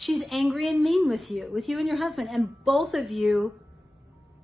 She's angry and mean with you and your husband, and both of you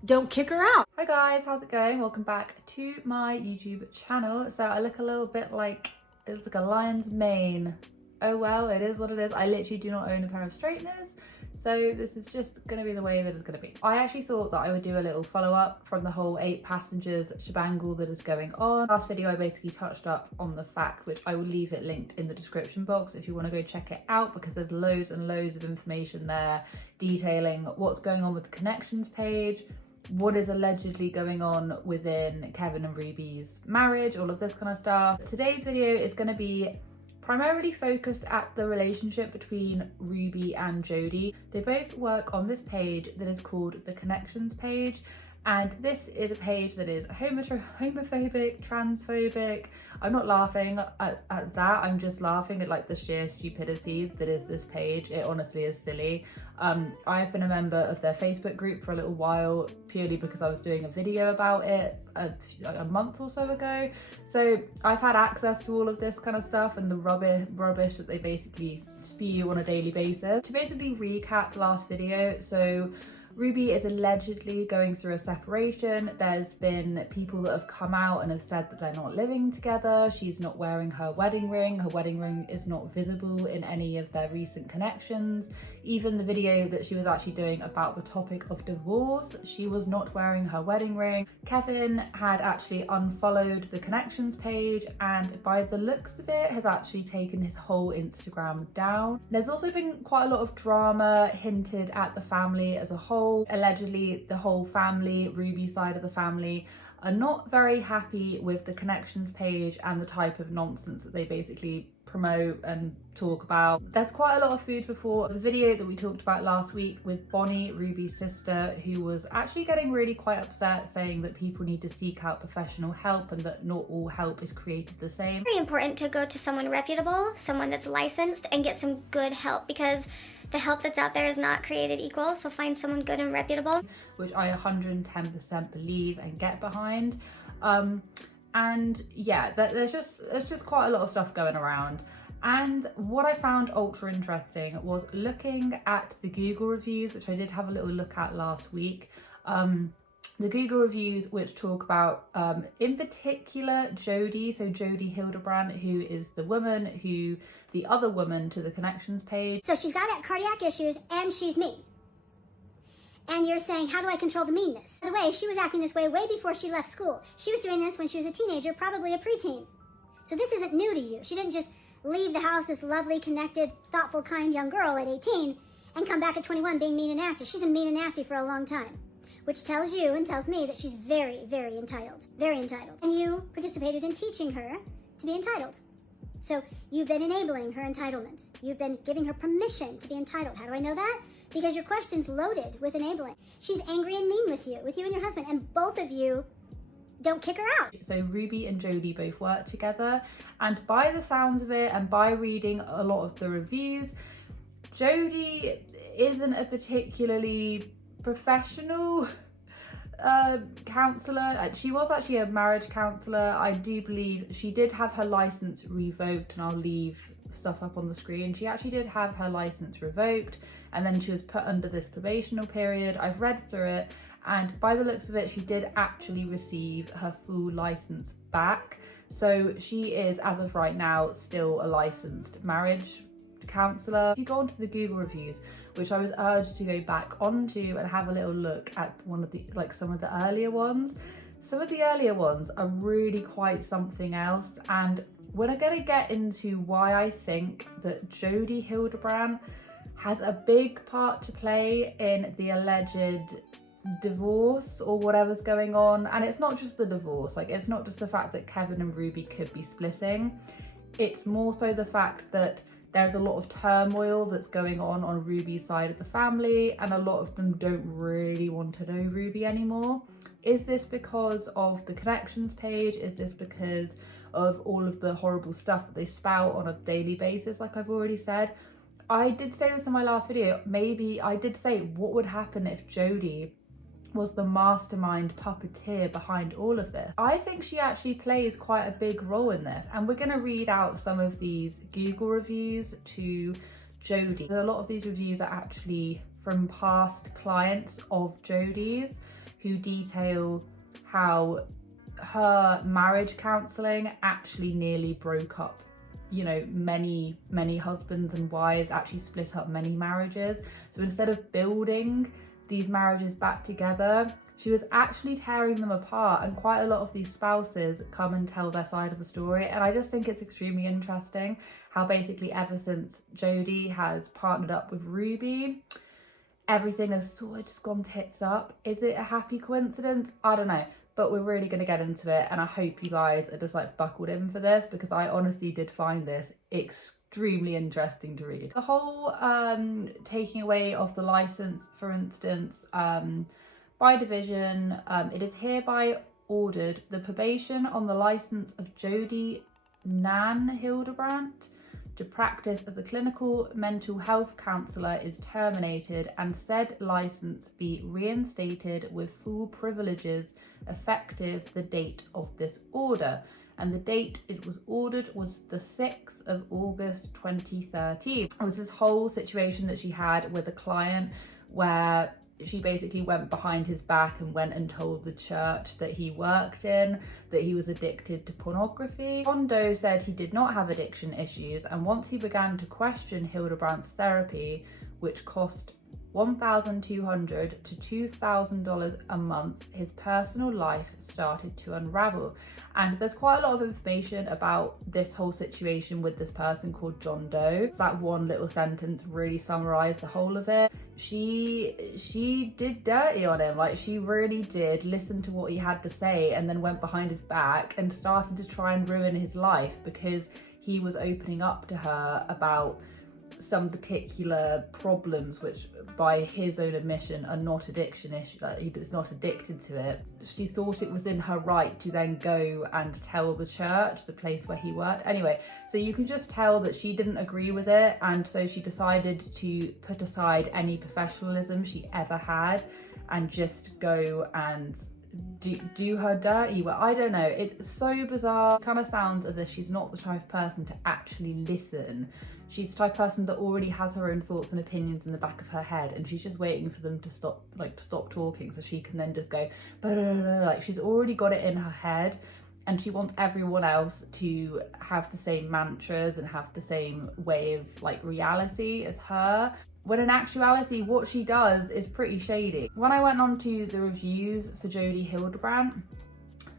don't kick her out. Hi guys, how's it going? Welcome back to my YouTube channel. So I look a little bit like, it's like a lion's mane. Oh well, it is what it is. I literally do not own a pair of straighteners, so this is just going to be the way that it's going to be. I actually thought that I would do a little follow-up from the whole 8 passengers shebangle that is going on. Last video I basically touched up on the fact, which I will leave it linked in the description box if you want to go check it out, because there's loads and loads of information there detailing what's going on with the connections page, what is allegedly going on within Kevin and Ruby's marriage, all of this kind of stuff. Today's video is going to be primarily focused at the relationship between Ruby and Jodi. They both work on this page that is called the connections page, and this is a page that is homophobic, transphobic. I'm not laughing at that, I'm just laughing at like the sheer stupidity that is this page. It honestly is silly. I've been a member of their Facebook group for a little while, purely because I was doing a video about it a month or so ago. So I've had access to all of this kind of stuff and the rubbish that they basically spew on a daily basis. To basically recap last video, so Ruby is allegedly going through a separation. There's been people that have come out and have said that they're not living together. She's not wearing her wedding ring. Her wedding ring is not visible in any of their recent connections. Even the video that she was actually doing about the topic of divorce, she was not wearing her wedding ring. Kevin had actually unfollowed the connections page, and by the looks of it has actually taken his whole Instagram down. There's also been quite a lot of drama hinted at the family as a whole. Allegedly, the whole family, Ruby's side of the family, are not very happy with the connections page and the type of nonsense that they basically promote and talk about. There's quite a lot of food for thought. There's a video that we talked about last week with Bonnie, Ruby's sister, who was actually getting really quite upset, saying that people need to seek out professional help and that not all help is created the same. Very important to go to someone reputable, someone that's licensed, and get some good help, because the help that's out there is not created equal. So find someone good and reputable, which I 110% believe and get behind. And yeah, there's just quite a lot of stuff going around. And what I found ultra interesting was looking at the Google reviews, which I did have a little look at last week. The Google reviews which talk about, in particular, Jodi, so Jodi Hildebrandt, who is the other woman to the connections page. So she's got cardiac issues and she's mean. And you're saying, how do I control the meanness? By the way, she was acting this way before she left school. She was doing this when she was a teenager, probably a preteen. So this isn't new to you. She didn't just leave the house, this lovely, connected, thoughtful, kind young girl at 18, and come back at 21 being mean and nasty. She's been mean and nasty for a long time, which tells you and tells me that she's very, very entitled. Very entitled. And you participated in teaching her to be entitled. So you've been enabling her entitlement. You've been giving her permission to be entitled. How do I know that? Because your question's loaded with enabling. She's angry and mean with you and your husband, and both of you don't kick her out. So Ruby and Jodi both work together, and by the sounds of it and by reading a lot of the reviews, Jodi isn't a particularly professional counsellor. She was actually a marriage counsellor. I do believe she did have her license revoked, and I'll leave stuff up on the screen. She actually did have her license revoked, and then she was put under this probational period. I've read through it, and by the looks of it, she did actually receive her full license back. So she is, as of right now, still a licensed marriage counsellor. If you go onto the Google reviews, which I was urged to go back onto and have a little look at some of the earlier ones. Some of the earlier ones are really quite something else, and we're going to get into why I think that Jodi Hildebrandt has a big part to play in the alleged divorce or whatever's going on. And it's not just the divorce, like it's not just the fact that Kevin and Ruby could be splitting, it's more so the fact that there's a lot of turmoil that's going on Ruby's side of the family, and a lot of them don't really want to know Ruby anymore. Is this because of the connections page? Is this because of all of the horrible stuff that they spout on a daily basis, like I've already said? I did say this in my last video. Maybe I did say, what would happen if Jodi was the mastermind puppeteer behind all of this? I think she actually plays quite a big role in this, and we're going to read out some of these Google reviews to Jodi. A lot of these reviews are actually from past clients of Jodi's who detail how her marriage counselling actually nearly broke up, you know, many husbands and wives, actually split up many marriages. So instead of building these marriages back together, she was actually tearing them apart, and quite a lot of these spouses come and tell their side of the story. And I just think it's extremely interesting how basically ever since Jodi has partnered up with Ruby, everything has sort of just gone tits up. Is it a happy coincidence? I don't know, but we're really going to get into it, and I hope you guys are just like buckled in for this, because I honestly did find this extremely interesting to read. The whole taking away of the license, for instance, by division, it is hereby ordered the probation on the license of Jodi Hildebrandt to practice as a clinical mental health counsellor is terminated, and said license be reinstated with full privileges effective the date of this order. And the date it was ordered was the 6th of August 2013. It was this whole situation that she had with a client where she basically went behind his back and went and told the church that he worked in that he was addicted to pornography. John Doe said he did not have addiction issues, and once he began to question Hildebrandt's therapy, which cost $1,200 to $2,000 a month, his personal life started to unravel. And there's quite a lot of information about this whole situation with this person called John Doe. That one little sentence really summarized the whole of it. She did dirty on him, like she really did listen to what he had to say and then went behind his back and started to try and ruin his life because he was opening up to her about some particular problems which by his own admission are not addiction issues, like he is not addicted to it. She thought it was in her right to then go and tell the church, the place where he worked. Anyway, so you can just tell that she didn't agree with it, and so she decided to put aside any professionalism she ever had and just go and do her dirty. Well, I don't know, it's so bizarre. It kind of sounds as if she's not the type of person to actually listen. She's the type of person that already has her own thoughts and opinions in the back of her head, and she's just waiting for them to stop talking so she can then just go, like she's already got it in her head, and she wants everyone else to have the same mantras and have the same way of like reality as her, when in actuality what she does is pretty shady. When I went on to the reviews for Jodi Hildebrandt,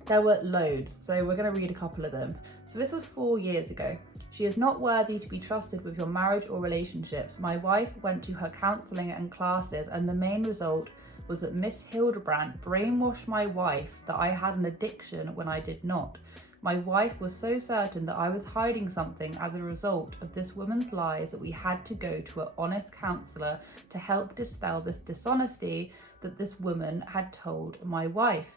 there were loads, so we're going to read a couple of them. So this was 4 years ago. She is not worthy to be trusted with your marriage or relationships. My wife went to her counselling and classes, and the main result was that Miss Hildebrandt brainwashed my wife that I had an addiction when I did not. My wife was so certain that I was hiding something as a result of this woman's lies that we had to go to an honest counsellor to help dispel this dishonesty that this woman had told my wife.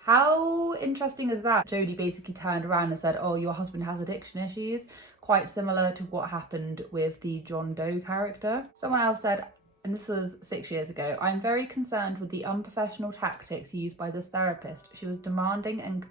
How interesting is that? Jodi basically turned around and said, oh, your husband has addiction issues, quite similar to what happened with the John Doe character. Someone else said, and this was 6 years ago, I'm very concerned with the unprofessional tactics used by this therapist. She was demanding and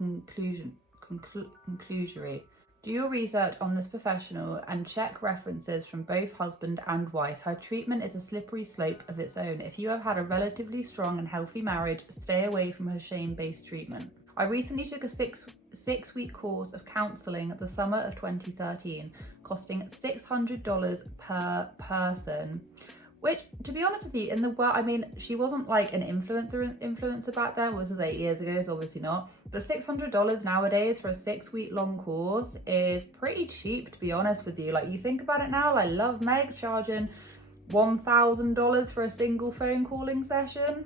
conclusory. Do your research on this professional and check references from both husband and wife. Her treatment is a slippery slope of its own. If you have had a relatively strong and healthy marriage, stay away from her shame-based treatment. I recently took a six-week course of counselling at the summer of 2013, costing $600 per person. Which, to be honest with you, in the world, I mean, she wasn't like an influencer back then. This was 8 years ago, so obviously not. But $600 nowadays for a 6-week long course is pretty cheap, to be honest with you. Like, you think about it now, like Love Meg charging $1,000 for a single phone calling session.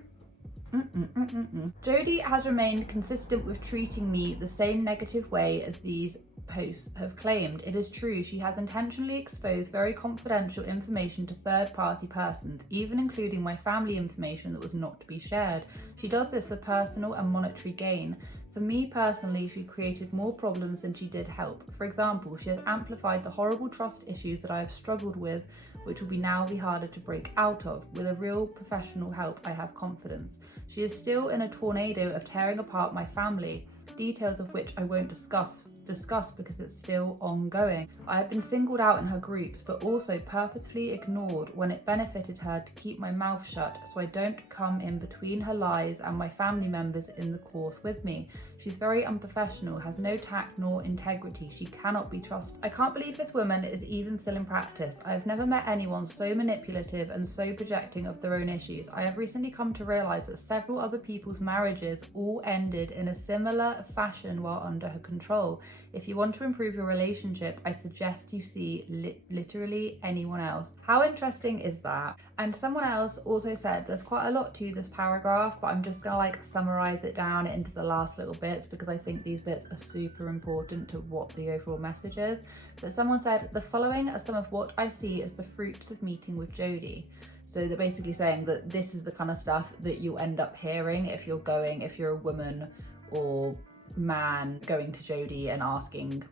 Jodi has remained consistent with treating me the same negative way as these posts have claimed. It is true, she has intentionally exposed very confidential information to third-party persons, even including my family information that was not to be shared. She does this for personal and monetary gain. For me personally, she created more problems than she did help. For example, she has amplified the horrible trust issues that I have struggled with, which will now be harder to break out of. With a real professional help, I have confidence. She is still in a tornado of tearing apart my family, details of which I won't discuss discuss because it's still ongoing. I have been singled out in her groups, but also purposefully ignored when it benefited her to keep my mouth shut so I don't come in between her lies and my family members in the course with me. She's very unprofessional, has no tact nor integrity. She cannot be trusted. I can't believe this woman is even still in practice. I have never met anyone so manipulative and so projecting of their own issues. I have recently come to realise that several other people's marriages all ended in a similar fashion while under her control. If you want to improve your relationship, I suggest you see literally anyone else. How interesting is that? And someone else also said there's quite a lot to this paragraph, but I'm just gonna like summarize it down into the last little bits because I think these bits are super important to what the overall message is. But someone said, the following are some of what I see as the fruits of meeting with Jodi. So they're basically saying that this is the kind of stuff that you'll end up hearing if you're a woman or man going to Jodi and asking,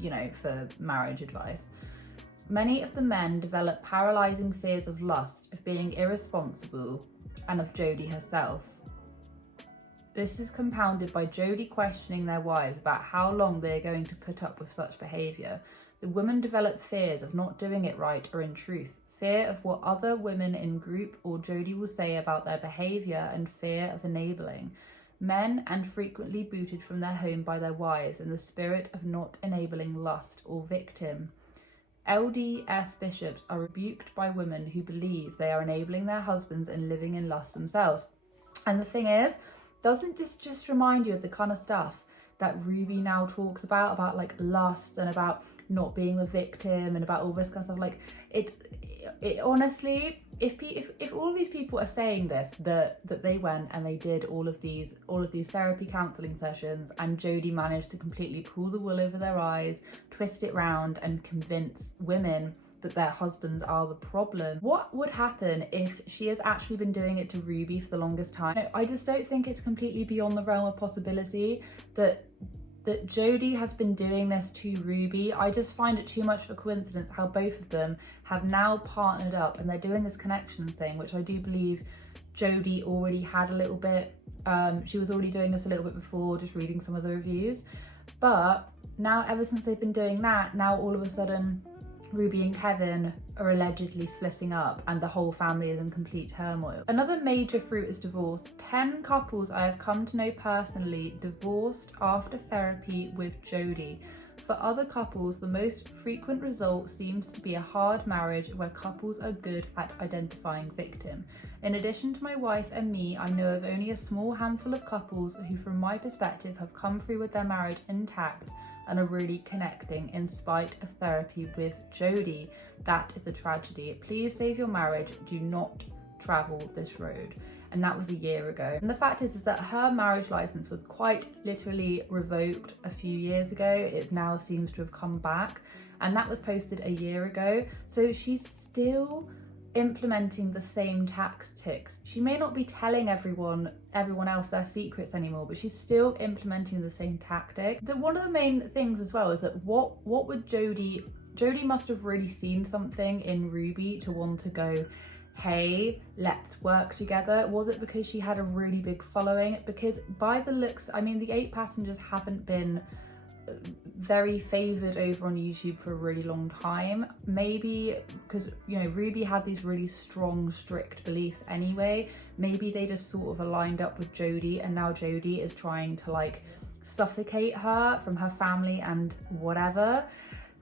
you know, for marriage advice. Many of the men develop paralysing fears of lust, of being irresponsible, and of Jodi herself. This is compounded by Jodi questioning their wives about how long they are going to put up with such behaviour. The women develop fears of not doing it right or in truth, fear of what other women in group or Jodi will say about their behaviour, and fear of enabling. Men and frequently booted from their home by their wives in the spirit of not enabling lust or victim. LDS bishops are rebuked by women who believe they are enabling their husbands and living in lust themselves. And the thing is, doesn't this just remind you of the kind of stuff that Ruby now talks about like lust and about not being the victim and about all this kind of stuff? Like it honestly, if all of these people are saying this, that they went and they did all of these therapy counselling sessions, and Jodi managed to completely pull the wool over their eyes, twist it round and convince women that their husbands are the problem. What would happen if she has actually been doing it to Ruby for the longest time? I just don't think it's completely beyond the realm of possibility that Jodi has been doing this to Ruby. I just find it too much of a coincidence how both of them have now partnered up and they're doing this connection thing, which I do believe Jodi already had a little bit. She was already doing this a little bit before, just reading some of the reviews. But now, ever since they've been doing that, now all of a sudden Ruby and Kevin are allegedly splitting up and the whole family is in complete turmoil. Another major fruit is divorce. 10 couples I have come to know personally divorced after therapy with Jodi. For other couples, the most frequent result seems to be a hard marriage where couples are good at identifying victim. In addition to my wife and me, I know of only a small handful of couples who, from my perspective, have come through with their marriage intact and are really connecting in spite of therapy with Jodi. That is a tragedy. Please save your marriage. Do not travel this road. And that was a year ago. And the fact is that her marriage license was quite literally revoked a few years ago. It now seems to have come back, and that was posted a year ago. So she's still implementing the same tactics. She may not be telling everyone else their secrets anymore, but she's still implementing the same tactic. One of the main things as well is that what would Jodi must have really seen something in Ruby to want to go, hey, let's work together. Was it because she had a really big following? Because by the looks, I mean, the 8 passengers haven't been very favoured over on YouTube for a really long time. Maybe because, you know, Ruby had these really strong, strict beliefs anyway. Maybe they just sort of aligned up with Jodi, and now Jodi is trying to like suffocate her from her family and whatever.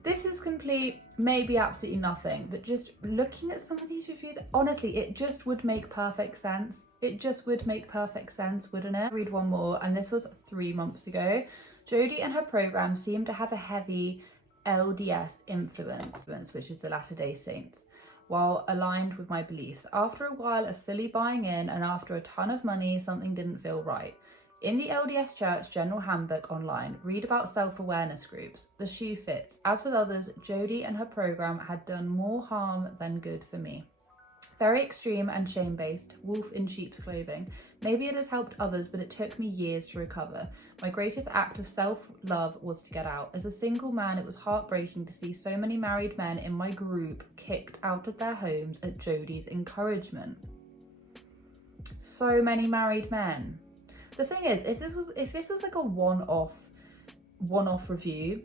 This is complete, maybe absolutely nothing, but just looking at some of these reviews, honestly, it just would make perfect sense. It just would make perfect sense, wouldn't it? Read one more, and this was 3 months ago. Jodi and her program seem to have a heavy LDS influence, which is the Latter-day Saints, while aligned with my beliefs. After a while of fully buying in and after a ton of money, something didn't feel right. In the LDS Church General Handbook online, read about self-awareness groups. The shoe fits. As with others, Jodi and her program had done more harm than good for me. Very extreme and shame-based, wolf in sheep's clothing. Maybe it has helped others, but it took me years to recover. My greatest act of self-love was to get out. As a single man, it was heartbreaking to see so many married men in my group kicked out of their homes at Jodi's encouragement. So many married men. The thing is, if this was like a one-off one-off review,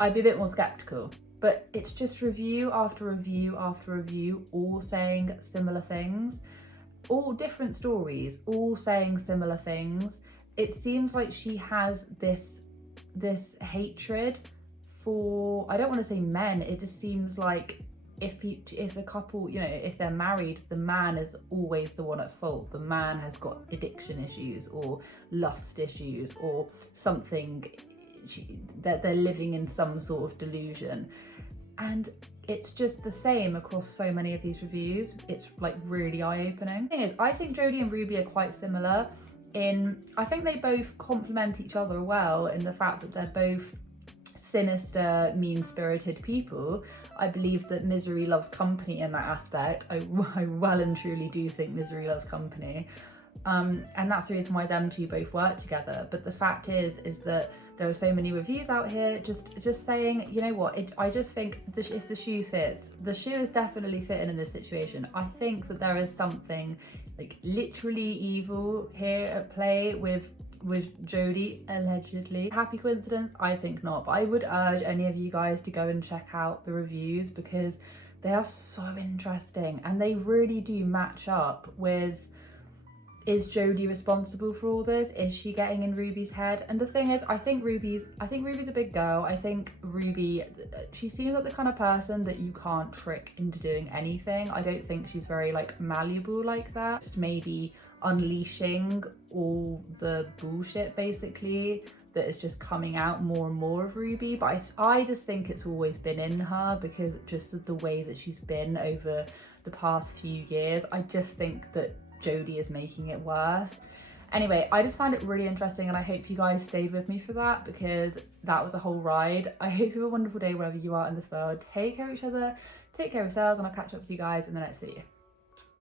I'd be a bit more skeptical. But it's just review after review after review, all saying similar things, all different stories, all saying similar things. It seems like she has this hatred for, I don't want to say men, it just seems like if a couple, you know, if they're married, the man is always the one at fault. The man has got addiction issues or lust issues or something, that they're living in some sort of delusion. And it's just the same across so many of these reviews. It's like really eye-opening. The thing is, I think Jodi and Ruby are quite similar in, I think they both complement each other well in the fact that they're both sinister, mean-spirited people. I believe that misery loves company in that aspect. I well and truly do think misery loves company. And that's the reason why them two both work together. But the fact is that there are so many reviews out here just saying, you know what, I just think if the shoe fits, the shoe is definitely fitting in this situation. I think that there is something like literally evil here at play with Jodi, allegedly. Happy coincidence? I think not, but I would urge any of you guys to go and check out the reviews because they are so interesting and they really do match up with, is Jodi responsible for all this? Is she getting in Ruby's head? And the thing is, I think Ruby's a big girl. I think Ruby, she seems like the kind of person that you can't trick into doing anything. I don't think she's very like malleable like that. Just maybe unleashing all the bullshit basically that is just coming out more and more of Ruby. But I just think it's always been in her because just of the way that she's been over the past few years. I just think that Jodi is making it worse. Anyway, I just find it really interesting and I hope you guys stayed with me for that because that was a whole ride. I hope you have a wonderful day wherever you are in this world. Take care of each other, take care of yourselves, and I'll catch up with you guys in the next video.